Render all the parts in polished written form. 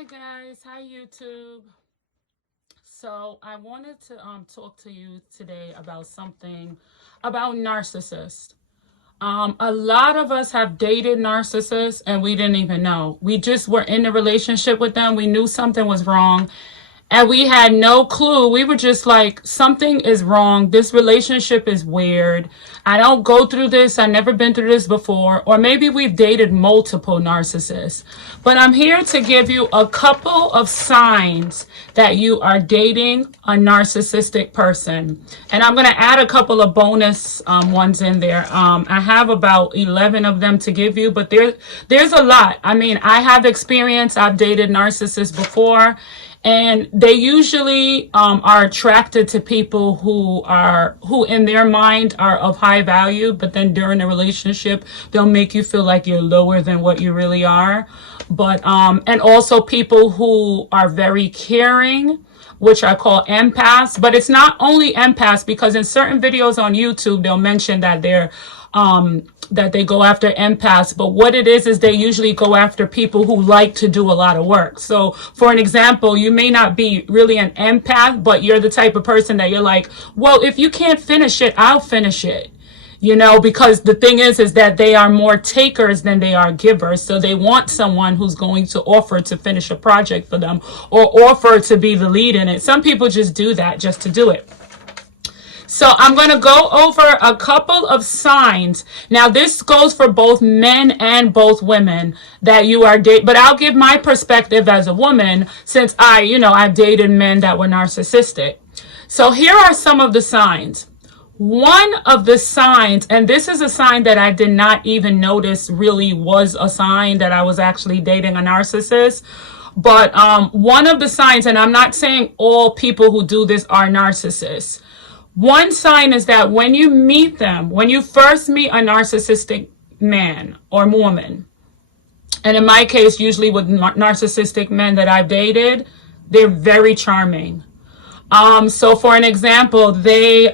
Hi guys, hi YouTube. So I wanted to talk to you today about something about narcissists. A lot of us have dated narcissists and we didn't even know. We just were in a relationship with them. We knew something was wrong and we had no clue. We were just like, something is wrong. This relationship is weird. I don't go through this. I've never been through this before. Or maybe we've dated multiple narcissists. But I'm here to give you a couple of signs that you are dating a narcissistic person. And I'm going to add a couple of bonus ones in there. I have about 11 of them to give you, but there's a lot. I mean, I have experience. I've dated narcissists before. And they usually are attracted to people who in their mind are of high value, but then during a relationship, they'll make you feel like you're lower than what you really are. But and also people who are very caring, which I call empaths. But it's not only empaths, because in certain videos on YouTube, they'll mention that that they go after empaths, but what it is they usually go after people who like to do a lot of work. So for an example, you may not be really an empath, but you're the type of person that you're like, well, if you can't finish it, I'll finish it. You know, because the thing is that they are more takers than they are givers. So they want someone who's going to offer to finish a project for them or offer to be the lead in it. Some people just do that just to do it. So I'm going to go over a couple of signs. Now, this goes for both men and both women that you are dating. But I'll give my perspective as a woman since I've dated men that were narcissistic. So here are some of the signs. One of the signs, and this is a sign that I did not even notice really was a sign that I was actually dating a narcissist. But one of the signs, and I'm not saying all people who do this are narcissists. One sign is that when you meet them, when you first meet a narcissistic man or woman, and in my case, usually with narcissistic men that I've dated, they're very charming. So for an example, they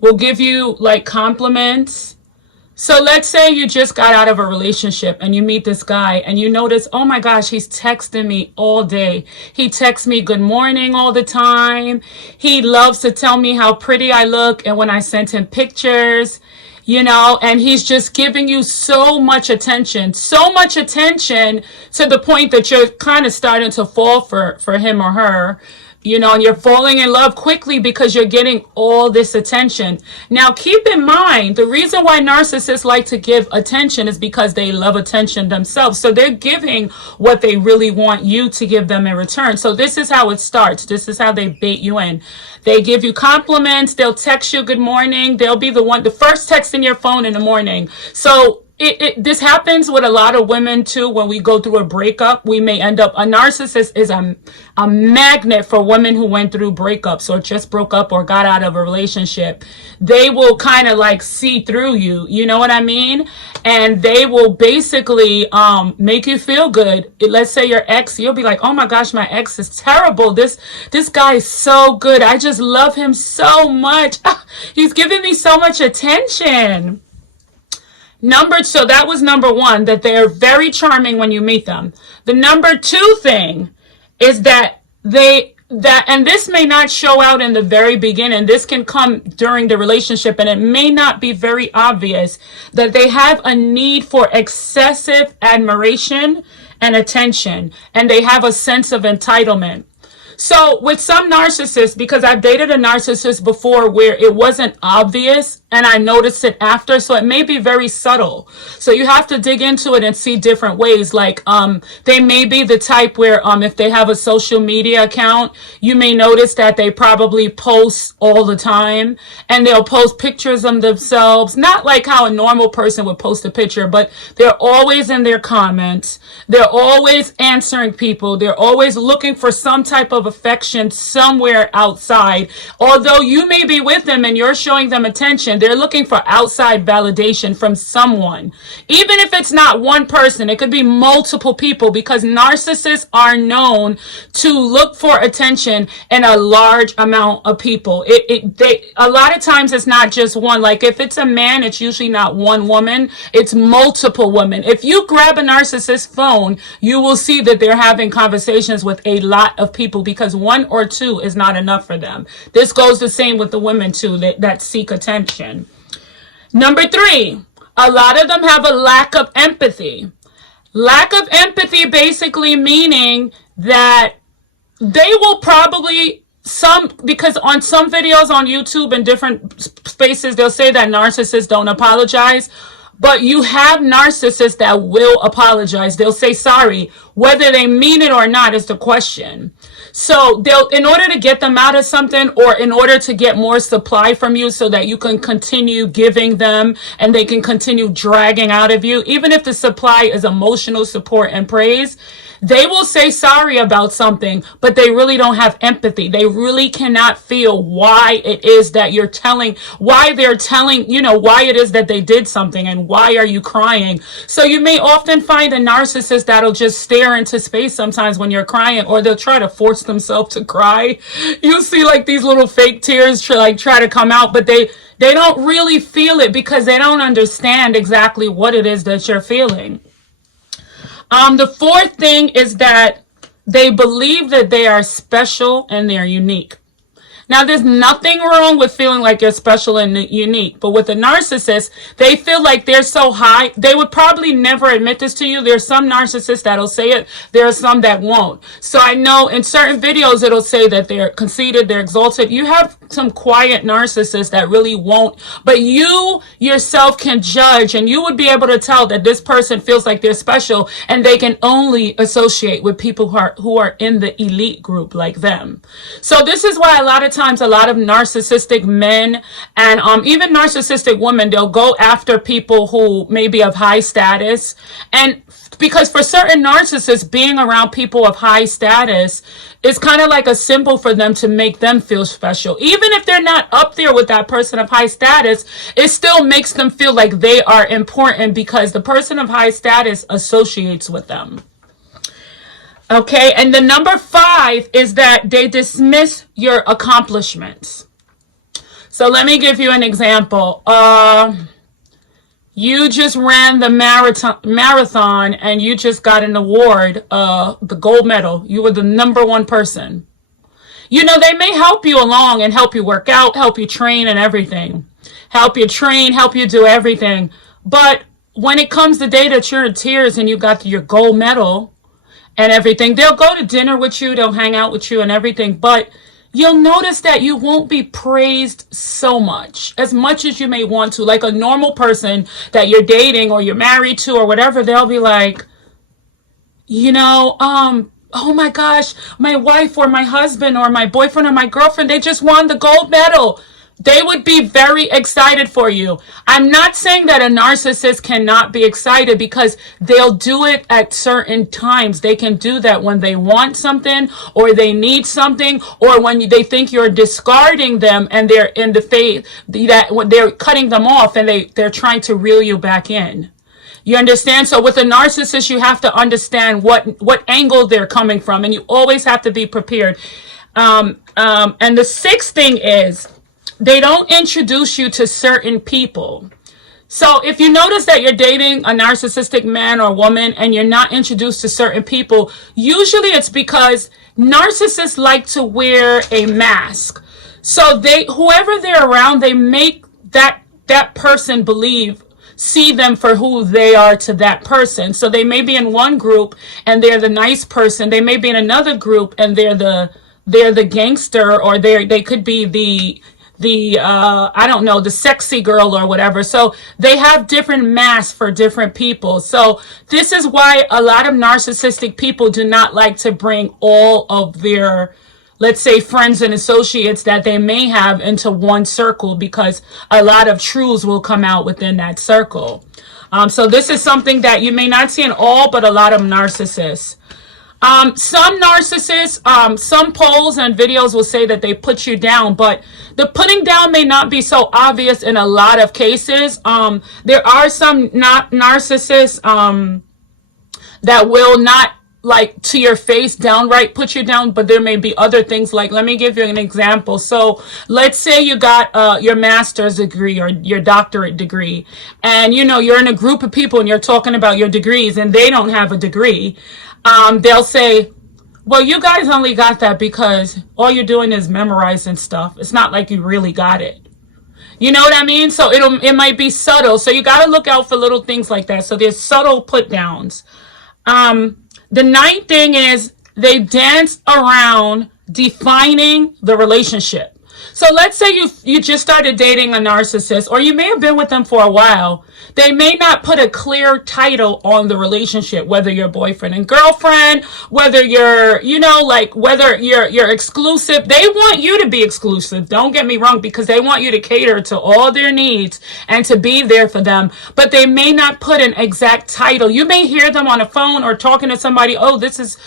will give you like compliments. So let's say you just got out of a relationship and you meet this guy and you notice, oh my gosh, he's texting me all day. He texts me good morning all the time. He loves to tell me how pretty I look. And when I sent him pictures, and he's just giving you so much attention to the point that you're kind of starting to fall for him or her. And you're falling in love quickly because you're getting all this attention. Now, keep in mind, the reason why narcissists like to give attention is because they love attention themselves. So they're giving what they really want you to give them in return. So this is how it starts. This is how they bait you in. They give you compliments. They'll text you good morning. They'll be the first text in your phone in the morning. So this happens with a lot of women too. When we go through a breakup, we may end up, a narcissist is a magnet for women who went through breakups or just broke up or got out of a relationship. They will kind of like see through you, you know what I mean? And they will basically make you feel good. Let's say your ex, you'll be like, oh my gosh, my ex is terrible. This guy is so good. I just love him so much. He's giving me so much attention. So that was number one, that they're very charming when you meet them. The number two thing is that and this may not show out in the very beginning. This can come during the relationship, and it may not be very obvious that they have a need for excessive admiration and attention, and they have a sense of entitlement. So with some narcissists, because I've dated a narcissist before where it wasn't obvious and I noticed it after, so it may be very subtle. So you have to dig into it and see different ways. Like they may be the type where if they have a social media account, you may notice that they probably post all the time and they'll post pictures of themselves, not like how a normal person would post a picture, but they're always in their comments. They're always answering people. They're always looking for some type of affection somewhere outside. Although you may be with them and you're showing them attention, they're looking for outside validation from someone. Even if it's not one person, it could be multiple people, because narcissists are known to look for attention in a large amount of people. A lot of times it's not just one. Like if it's a man, it's usually not one woman, it's multiple women. If you grab a narcissist phone, you will see that they're having conversations with a lot of people, because one or two is not enough for them. This goes the same with the women too, that seek attention. Number 3, a lot of them have a lack of empathy. Lack of empathy basically meaning that they will probably because on some videos on YouTube and different spaces, they'll say that narcissists don't apologize. But you have narcissists that will apologize. They'll say sorry. Whether they mean it or not is the question. So in order to get them out of something, or in order to get more supply from you so that you can continue giving them and they can continue dragging out of you, even if the supply is emotional support and praise, they will say sorry about something, but they really don't have empathy. They really cannot feel why it is that you're telling, why they're telling, why it is that they did something and why are you crying. So you may often find a narcissist that'll just stare into space sometimes when you're crying, or they'll try to force themselves to cry. You'll see like these little fake tears try to come out, but they don't really feel it because they don't understand exactly what it is that you're feeling. The 4th thing is that they believe that they are special and they're unique. Now, there's nothing wrong with feeling like you're special and unique, but with a narcissist, they feel like they're so high. They would probably never admit this to you. There's some narcissists that'll say it. There are some that won't. So I know in certain videos, it'll say that they're conceited, they're exalted. You have some quiet narcissists that really won't, but you yourself can judge, and you would be able to tell that this person feels like they're special and they can only associate with people who are in the elite group like them. So this is why a lot of times a lot of narcissistic men and even narcissistic women, they'll go after people who may be of high status. And because for certain narcissists, being around people of high status is kind of like a symbol for them to make them feel special. Even if they're not up there with that person of high status, it still makes them feel like they are important because the person of high status associates with them. Okay, and the number 5 is that they dismiss your accomplishments. So let me give you an example. You just ran the marathon and you just got an award, the gold medal. You were the number 1 person. They may help you along and help you work out, help you train and everything. Help you train, help you do everything. But when it comes the day that you're in tears and you got your gold medal and everything, they'll go to dinner with you, they'll hang out with you and everything, but you'll notice that you won't be praised so much as you may want to. Like a normal person that you're dating or you're married to or whatever, they'll be like, oh my gosh, my wife or my husband or my boyfriend or my girlfriend, they just won the gold medal. They would be very excited for you. I'm not saying that a narcissist cannot be excited, because they'll do it at certain times. They can do that when they want something or they need something, or when they think you're discarding them and they're in the phase that they're cutting them off and they're trying to reel you back in. You understand? So with a narcissist, you have to understand what angle they're coming from, and you always have to be prepared. And the 6th thing is, they don't introduce you to certain people. So if you notice that you're dating a narcissistic man or woman and you're not introduced to certain people, usually it's because narcissists like to wear a mask. So whoever they're around, they make that person see them for who they are to that person. So they may be in one group and they're the nice person. They may be in another group and they're the gangster, or they could be the sexy girl or whatever. So they have different masks for different people. So this is why a lot of narcissistic people do not like to bring all of their, let's say, friends and associates that they may have into one circle, because a lot of truths will come out within that circle. So this is something that you may not see in all, but a lot of narcissists. Some narcissists, some polls and videos will say that they put you down, but the putting down may not be so obvious in a lot of cases. There are some not narcissists, that will not, like, to your face downright put you down, but there may be other things. Like, let me give you an example. So let's say you got your master's degree or your doctorate degree, and you're in a group of people and you're talking about your degrees and they don't have a degree. They'll say, well, you guys only got that because all you're doing is memorizing stuff. It's not like you really got it. You know what I mean? So it might be subtle. So you got to look out for little things like that. So there's subtle put downs. The ninth thing is they dance around defining the relationship. So let's say you just started dating a narcissist, or you may have been with them for a while. They may not put a clear title on the relationship, whether you're boyfriend and girlfriend, whether you're, whether you're exclusive. They want you to be exclusive. Don't get me wrong, because they want you to cater to all their needs and to be there for them. But they may not put an exact title. You may hear them on a phone or talking to somebody. Oh, this is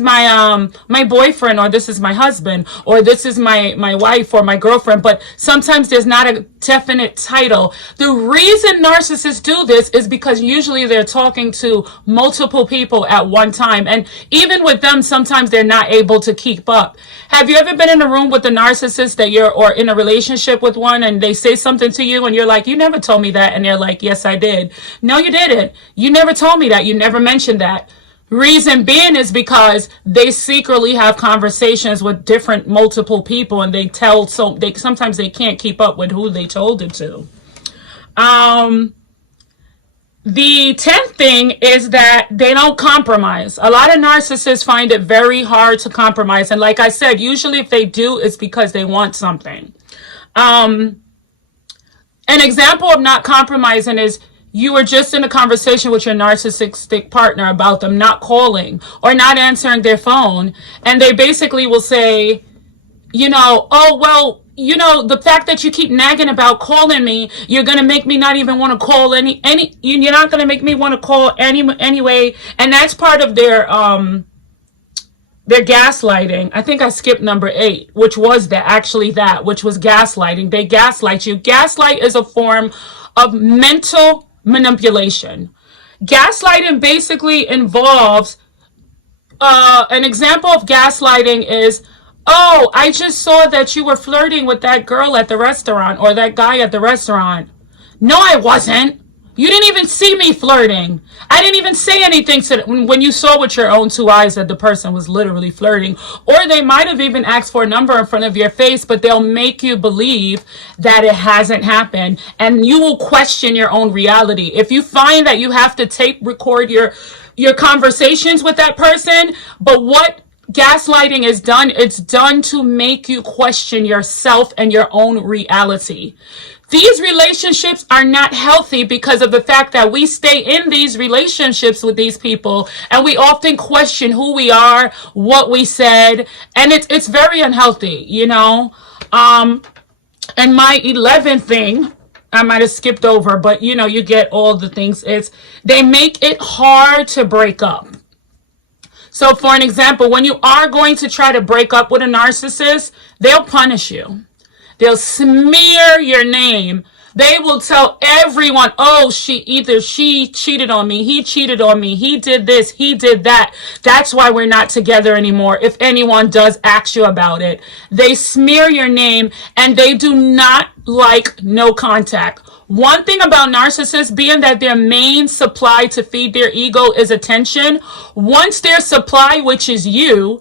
my boyfriend, or this is my husband, or this is my wife or my girlfriend. But sometimes there's not a definite title. The reason narcissists do this is because usually they're talking to multiple people at one time, and even with them, sometimes they're not able to keep up. Have you ever been in a room with a narcissist or in a relationship with one, and they say something to you and you're like, you never told me that, and they're like, yes, I did. No, you didn't. You never told me that. You never mentioned that. Reason being is because they secretly have conversations with multiple people, and sometimes they can't keep up with who they told it to. The 10th thing is that they don't compromise. A lot of narcissists find it very hard to compromise. And like I said, usually if they do, it's because they want something. An example of not compromising is you were just in a conversation with your narcissistic partner about them not calling or not answering their phone. And they basically will say, oh, well, the fact that you keep nagging about calling me, you're going to make me not even want to call you're not going to make me want to call anyway. And that's part of their gaslighting. I think I skipped number 8, which was which was gaslighting. They gaslight you. Gaslight is a form of mental manipulation. Gaslighting basically involves, an example of gaslighting is, oh, I just saw that you were flirting with that girl at the restaurant or that guy at the restaurant. No, I wasn't. You didn't even see me flirting. I didn't even say anything when you saw with your own 2 eyes that the person was literally flirting. Or they might have even asked for a number in front of your face, but they'll make you believe that it hasn't happened. And you will question your own reality. If you find that you have to record your conversations with that person, but what gaslighting is done, it's done to make you question yourself and your own reality. These relationships are not healthy because of the fact that we stay in these relationships with these people and we often question who we are, what we said, and it's very unhealthy, And my 11th thing, I might have skipped over, but you get all the things, is they make it hard to break up. So for an example, when you are going to try to break up with a narcissist, they'll punish you. They'll smear your name. They will tell everyone, oh, she cheated on me. He cheated on me. He did this. He did that. That's why we're not together anymore. If anyone does ask you about it, they smear your name, and they do not like no contact. One thing about narcissists, being that their main supply to feed their ego is attention, once their supply, which is you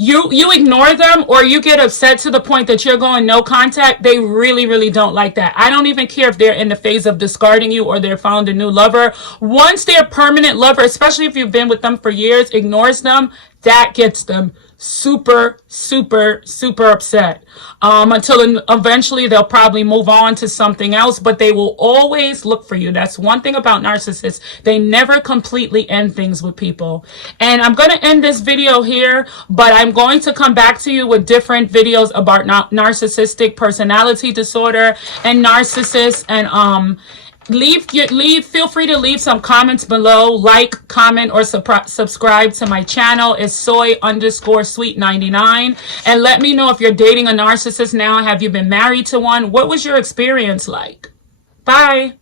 ignore them, or you get upset to the point that you're going no contact, they really, really don't like that. I don't even care if they're in the phase of discarding you or they're found a new lover. Once their permanent lover, especially if you've been with them for years, ignores them, that gets them super, super, super upset. Until eventually they'll probably move on to something else, but they will always look for you. That's one thing about narcissists. They never completely end things with people. And I'm going to end this video here, but I'm going to come back to you with different videos about narcissistic personality disorder and narcissists, feel free to leave some comments below. Like, comment, or subscribe to my channel. It's soy_sweet99. And let me know if you're dating a narcissist now. Have you been married to one? What was your experience like? Bye.